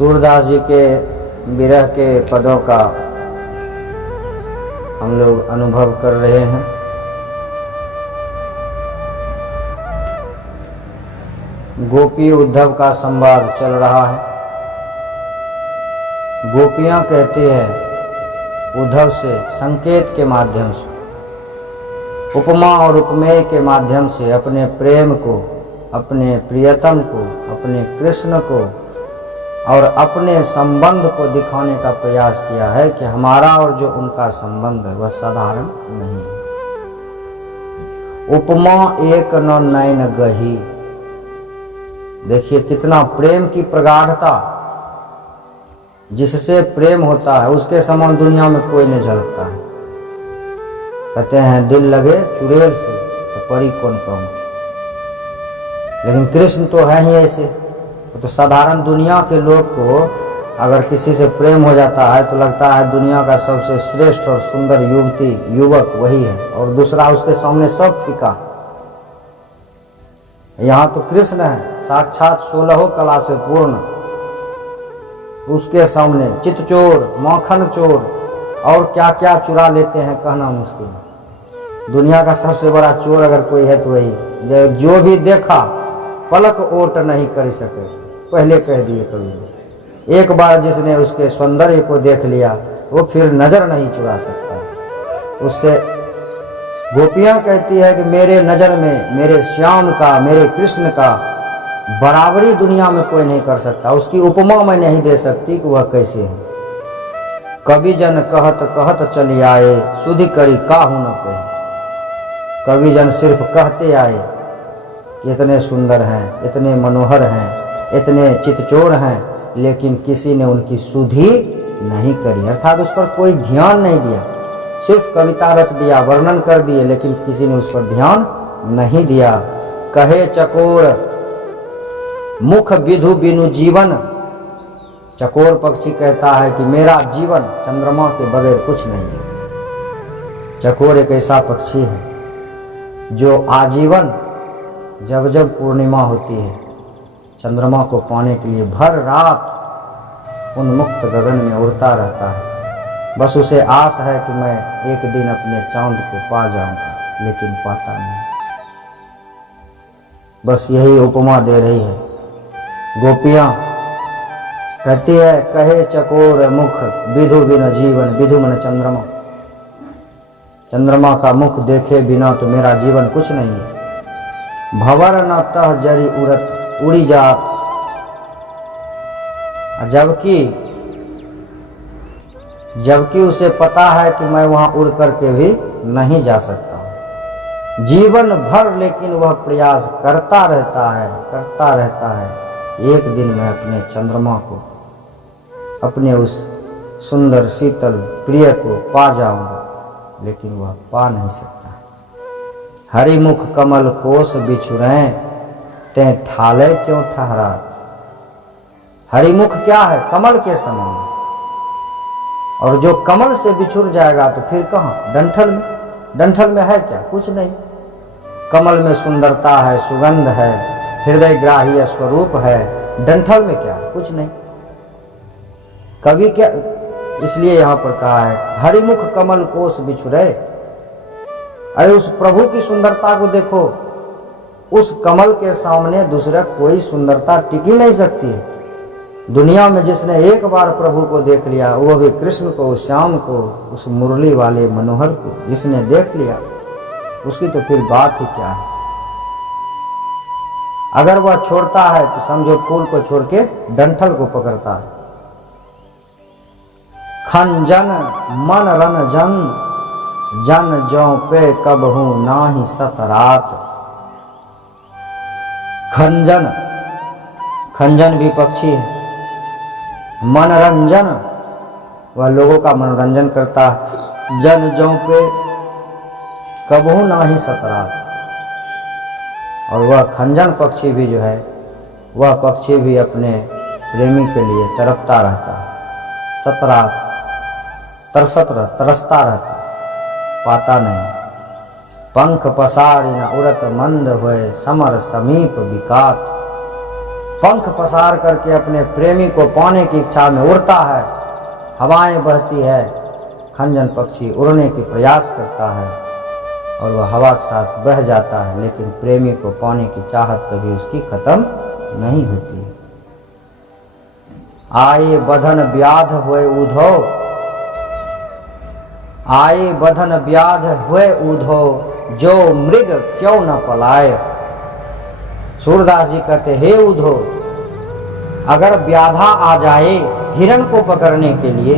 सूरदास जी के विरह के पदों का हम लोग अनुभव कर रहे हैं। गोपी उद्धव का संवाद चल रहा है। गोपियां कहती है उद्धव से संकेत के माध्यम से, उपमा और उपमेय के माध्यम से अपने प्रेम को, अपने प्रियतम को, अपने कृष्ण को और अपने संबंध को दिखाने का प्रयास किया है कि हमारा और जो उनका संबंध है वह साधारण नहीं है। उपमा एक न नैन गही। देखिए कितना प्रेम की प्रगाढ़ता, जिससे प्रेम होता है उसके समान दुनिया में कोई नहीं झलकता है। कहते हैं दिल लगे चुड़ैल से तो परी कौन कौन की, लेकिन कृष्ण तो है ही ऐसे। तो साधारण दुनिया के लोग को अगर किसी से प्रेम हो जाता है तो लगता है दुनिया का सबसे श्रेष्ठ और सुंदर युवती युवक वही है, और दूसरा उसके सामने सब फीका। यहाँ तो कृष्ण है साक्षात 16 कला से पूर्ण, उसके सामने चितचोर, माखन चोर और क्या क्या चुरा लेते हैं कहना मुश्किल। दुनिया का सबसे बड़ा चोर अगर कोई है तो वही, जो भी देखा पलक ओट नहीं कर सके, पहले कह दिए कभी। एक बार जिसने उसके सौंदर्य को देख लिया वो फिर नजर नहीं चुरा सकता उससे। गोपियां कहती है कि मेरे नजर में मेरे श्याम का, मेरे कृष्ण का बराबरी दुनिया में कोई नहीं कर सकता। उसकी उपमा मैं नहीं दे सकती कि वह कैसे है। कवि जन कहत कहत चली आए, सुधि करी काहू न कही। कवि जन सिर्फ कहते आए कि इतने सुंदर हैं, इतने मनोहर हैं, इतने चितचोर हैं, लेकिन किसी ने उनकी सुधि नहीं करी, अर्थात उस पर कोई ध्यान नहीं दिया। सिर्फ कविता रच दिया, वर्णन कर दिए, लेकिन किसी ने उस पर ध्यान नहीं दिया। कहे चकोर मुख विधु बिनु जीवन। चकोर पक्षी कहता है कि मेरा जीवन चंद्रमा के बगैर कुछ नहीं है। चकोर एक ऐसा पक्षी है जो आजीवन जब जब पूर्णिमा होती है चंद्रमा को पाने के लिए भर रात उन्मुक्त गगन में उड़ता रहता है। बस उसे आस है कि मैं एक दिन अपने चांद को पा जाऊंगा, लेकिन पाता नहीं। बस यही उपमा दे रही है। गोपियां कहती है कहे चकोर मुख विधु बिन जीवन। विधु मन चंद्रमा, चंद्रमा का मुख देखे बिना तो मेरा जीवन कुछ नहीं है। भंवर न तह जरी उड़त उड़ी जात। जबकि उसे पता है कि मैं वहां उड़ करके भी नहीं जा सकता हूं। जीवन भर लेकिन वह प्रयास करता रहता है। एक दिन मैं अपने चंद्रमा को, अपने उस सुंदर शीतल प्रिय को पा जाऊंगा, लेकिन वह पा नहीं सकता। हरिमुख कमल कोस बिछुरे, ते ठाले क्यों ठहरात। हरिमुख क्या है? कमल के समान। और जो कमल से बिछुर जाएगा तो फिर कहाँ? डंठल में। डंठल में है क्या? कुछ नहीं। कमल में सुंदरता है, सुगंध है, हृदय ग्राह्य स्वरूप है। डंठल में क्या है? कुछ नहीं। कवि क्या इसलिए यहाँ पर कहा है हरिमुख कमल कोस बिछुरे। अरे उस प्रभु की सुंदरता को देखो, उस कमल के सामने दूसरा कोई सुंदरता टिक ही नहीं सकती है। दुनिया में जिसने एक बार प्रभु को देख लिया, वो भी कृष्ण को, श्याम को, उस मुरली वाले मनोहर को जिसने देख लिया, उसकी तो फिर बात ही क्या है। अगर वह छोड़ता है तो समझो फूल को छोड़ के डंठल को पकड़ता है। खंजन मन रन जन जौ पे कबहू नाही सतरात। खंजन भी पक्षी है। मनोरंजन, वह लोगों का मनोरंजन करता है। जन जौ पे कबहू नाही सतरात। और वह खंजन पक्षी भी जो है, वह पक्षी भी अपने प्रेमी के लिए तड़पता रहता है। सतरात तरसता रहता, पाता नहीं। पंख पसारी न उड़त मंद हुए, समर समीप विकात। पंख पसार करके अपने प्रेमी को पाने की इच्छा में उड़ता है। हवाएं बहती है, खंजन पक्षी उड़ने के प्रयास करता है और वह हवा के साथ बह जाता है, लेकिन प्रेमी को पाने की चाहत कभी उसकी खत्म नहीं होती। आए बधन व्याध हुए उधो, आए बधन व्याध हुए उधो, जो मृग क्यों न पलाए। सूरदास जी कहते, हे उधो, अगर व्याधा आ जाए हिरण को पकड़ने के लिए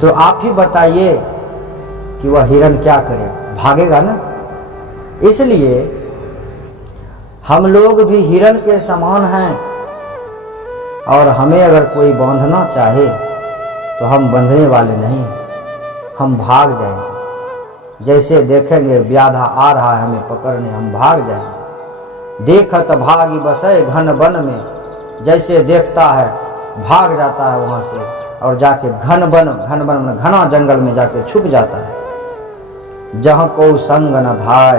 तो आप ही बताइए कि वह हिरण क्या करे, भागेगा ना। इसलिए हम लोग भी हिरण के समान हैं और हमें अगर कोई बांधना चाहे तो हम बंधने वाले नहीं, हम भाग जाएंगे। जैसे देखेंगे व्याधा आ रहा है हमें पकड़ने, हम भाग जाएंगे। देखत भागी बसे घन वन में, जैसे देखता है भाग जाता है वहां से और जाके घन वन में घना जंगल में जाके छुप जाता है। जहां कोई संग न धाय,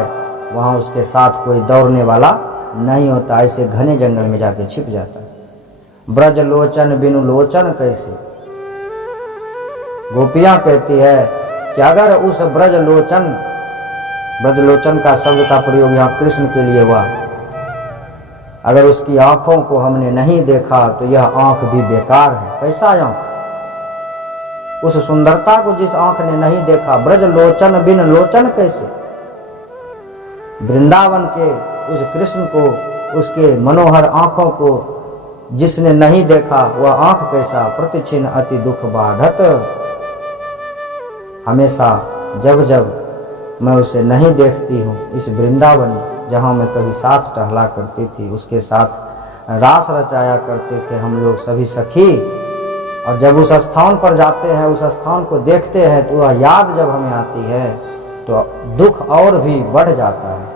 वहां उसके साथ कोई दौड़ने वाला नहीं होता, ऐसे घने जंगल में जाके छिप जाता है। ब्रज लोचन बिनु लोचन कैसे, गोपियां कहती है कि अगर उस ब्रजलोचन का शब्द का प्रयोग यहाँ कृष्ण के लिए हुआ, अगर उसकी आंखों को हमने नहीं देखा तो यह आंख भी बेकार है। कैसा आंख, उस सुंदरता को जिस आंख ने नहीं देखा, ब्रज लोचन बिन लोचन कैसे। वृंदावन के उस कृष्ण को, उसके मनोहर आंखों को जिसने नहीं देखा, वह आंख कैसा। प्रतिक्षण अति दुख बाढ़त, हमेशा जब जब मैं उसे नहीं देखती हूँ, इस वृंदावन जहाँ मैं कभी साथ टहला करती थी, उसके साथ रास रचाया करते थे हम लोग सभी सखी, और जब उस स्थान पर जाते हैं, उस स्थान को देखते हैं तो वह याद जब हमें आती है तो दुख और भी बढ़ जाता है।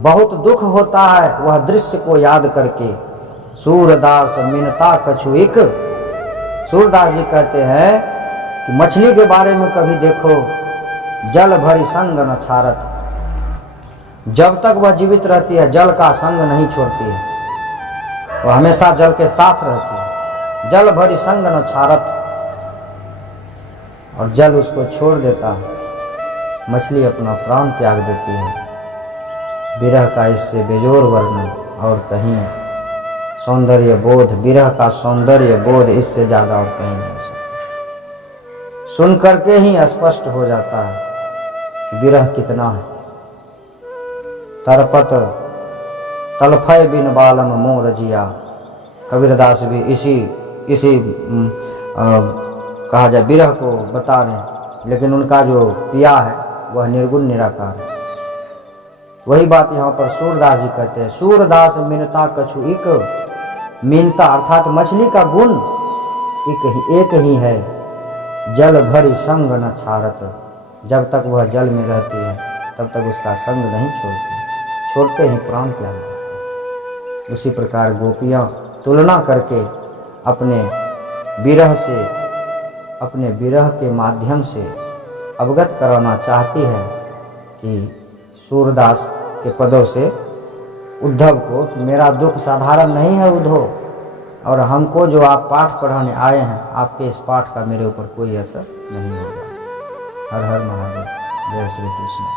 बहुत दुख होता है वह दृश्य को याद करके। सूरदास मिनता कछुइक, सूरदास जी कहते हैं कि मछली के बारे में कभी देखो, जल भरी संग न छारत, जब तक वह जीवित रहती है जल का संग नहीं छोड़ती है, वह हमेशा जल के साथ रहती है। जल भरी संग न छारत, और जल उसको छोड़ देता है, मछली अपना प्राण त्याग देती है। विरह का इससे बेजोर वर्णन और कहीं सौंदर्य बोध, विरह का सौंदर्य बोध इससे ज्यादा और कहीं नहीं हो सकता। सुन करके ही स्पष्ट हो जाता है कि विरह कितना है। तरपत तलफय बिन बालम मोर जिया, कबीरदास भी इसी कहा जाए विरह को बता रहे हैं, लेकिन उनका जो पिया है वह निर्गुण निराकार है। वही बात यहाँ पर सूरदास जी कहते हैं, सूरदास मिनता कछु इक, मीनता अर्थात मछली का गुण एक ही है, जल भरी संग न छारत, जब तक वह जल में रहती है तब तक उसका संग नहीं छोड़ते ही प्राण त्याग देते। उसी प्रकार गोपियाँ तुलना करके अपने विरह के माध्यम से अवगत कराना चाहती है कि सूरदास के पदों से उद्धव को कि मेरा दुख साधारण नहीं है उद्धव, और हमको जो आप पाठ पढ़ाने आए हैं, आपके इस पाठ का मेरे ऊपर कोई असर नहीं होगा। हर हर महादेव, जय श्री कृष्ण।